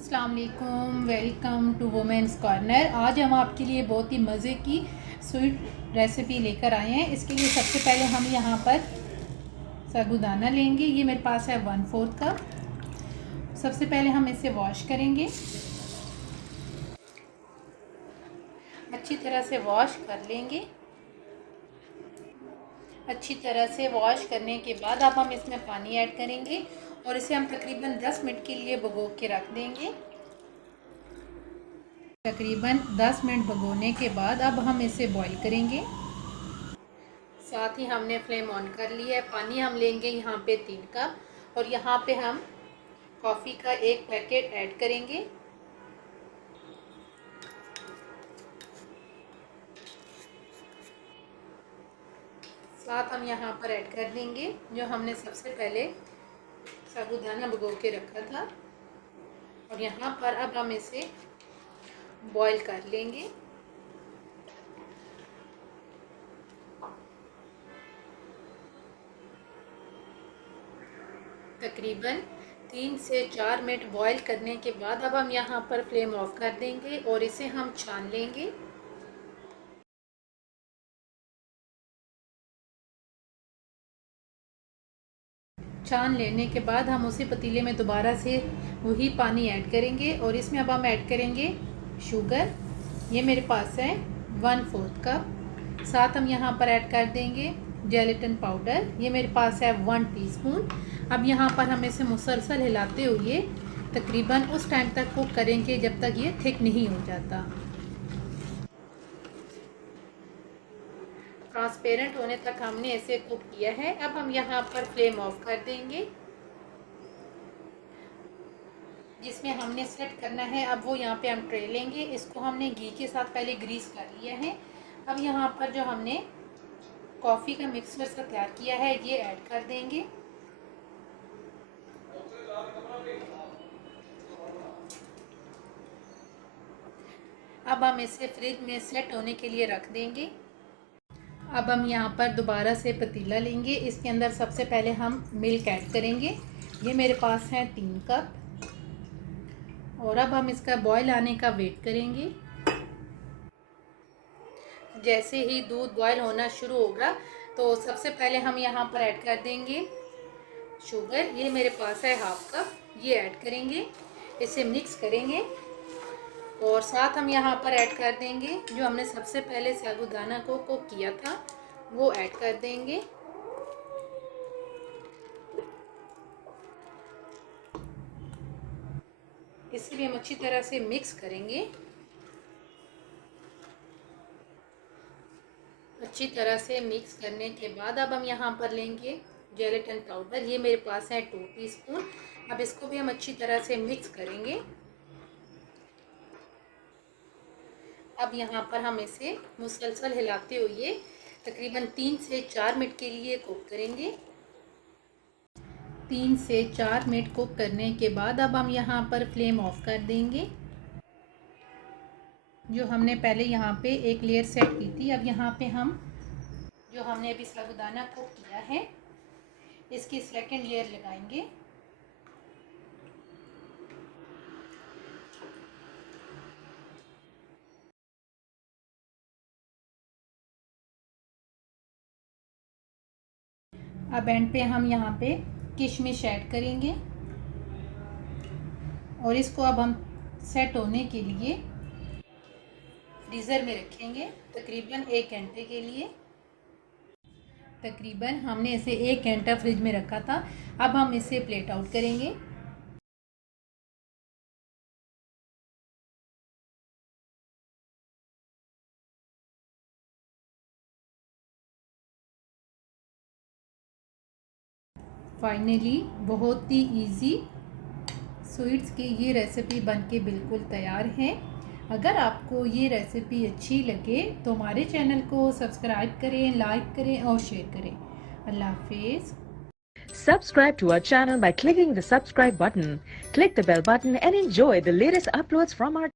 अस्सलाम वालेकुम, welcome to women's corner. आज हम आपके लिए बहुत ही मज़े की स्वीट रेसिपी लेकर आए हैं। इसके लिए सबसे पहले हम यहाँ पर साबूदाना लेंगे। ये मेरे पास है 1/4 कप। सबसे पहले हम इसे वॉश करेंगे, अच्छी तरह से वॉश कर लेंगे। अच्छी तरह से वॉश करने के बाद अब हम इसमें पानी ऐड करेंगे और इसे हम तकरीबन 10 मिनट के लिए भिगो के रख देंगे। तकरीबन 10 मिनट भिगोने के बाद अब हम इसे बॉईल करेंगे। साथ ही हमने फ्लेम ऑन कर लिया है। पानी हम लेंगे यहाँ पे 3 कप और यहाँ पे हम कॉफ़ी का 1 पैकेट ऐड करेंगे। साथ हम यहाँ पर ऐड कर देंगे जो हमने सबसे पहले साबूदाना भिगो के रखा था और यहाँ पर अब हम इसे बॉईल कर लेंगे। तकरीबन 3 से 4 मिनट बॉईल करने के बाद अब हम यहाँ पर फ्लेम ऑफ कर देंगे और इसे हम छान लेंगे। छान लेने के बाद हम उसी पतीले में दोबारा से वही पानी ऐड करेंगे और इसमें अब हम ऐड करेंगे शुगर। ये मेरे पास है 1/4 कप। साथ हम यहाँ पर ऐड कर देंगे जेलेटिन पाउडर। ये मेरे पास है 1 टीस्पून। अब यहाँ पर हम इसे मुसलसल हिलाते हुए तकरीबन उस टाइम तक कुक करेंगे जब तक ये थिक नहीं हो जाता। ट्रांसपेरेंट होने तक हमने इसे कुक किया है। अब हम यहाँ पर फ्लेम ऑफ कर देंगे। जिसमें हमने सेट करना है अब वो यहाँ पे हम ट्रे लेंगे। इसको हमने घी के साथ पहले ग्रीस कर लिया है। अब यहाँ पर जो हमने कॉफ़ी का मिक्सचर सा तैयार किया है ये ऐड कर देंगे। अब हम इसे फ्रिज में सेट होने के लिए रख देंगे। अब हम यहाँ पर दोबारा से पतीला लेंगे। इसके अंदर सबसे पहले हम मिल्क ऐड करेंगे। ये मेरे पास है 3 कप और अब हम इसका बॉईल आने का वेट करेंगे। जैसे ही दूध बॉईल होना शुरू होगा तो सबसे पहले हम यहाँ पर ऐड कर देंगे शुगर। ये मेरे पास है 1/2 कप। ये ऐड करेंगे, इसे मिक्स करेंगे और साथ हम यहाँ पर ऐड कर देंगे जो हमने सबसे पहले साबूदाना को कुक किया था वो ऐड कर देंगे। इसे भी हम अच्छी तरह से मिक्स करेंगे। अच्छी तरह से मिक्स करने के बाद अब हम यहाँ पर लेंगे जेलेटिन पाउडर। ये मेरे पास है 2 टीस्पून। अब इसको भी हम अच्छी तरह से मिक्स करेंगे। अब यहाँ पर हम इसे मुसलसल हिलाते हुए तकरीबन 3 से 4 मिनट के लिए कुक करेंगे। 3 से 4 मिनट कुक करने के बाद अब हम यहाँ पर फ्लेम ऑफ कर देंगे। जो हमने पहले यहाँ पे एक लेयर सेट की थी अब यहाँ पे हम जो हमने अभी साबूदाना कुक किया है इसकी सेकंड लेयर लगाएंगे। अब एंड पे हम यहाँ पे किशमिश ऐड करेंगे और इसको अब हम सेट होने के लिए फ्रीज़र में रखेंगे तकरीबन 1 घंटे के लिए। तकरीबन हमने इसे 1 घंटा फ्रिज में रखा था। अब हम इसे प्लेट आउट करेंगे। फाइनली बहुत ही इजी स्वीट्स की ये रेसिपी बनके बिल्कुल तैयार है। अगर आपको ये रेसिपी अच्छी लगे तो हमारे चैनल को सब्सक्राइब करें, लाइक करें और शेयर करें। अल्लाह हाफिज़। Subscribe to our channel by clicking the subscribe button. Click the bell button and enjoy the latest uploads from our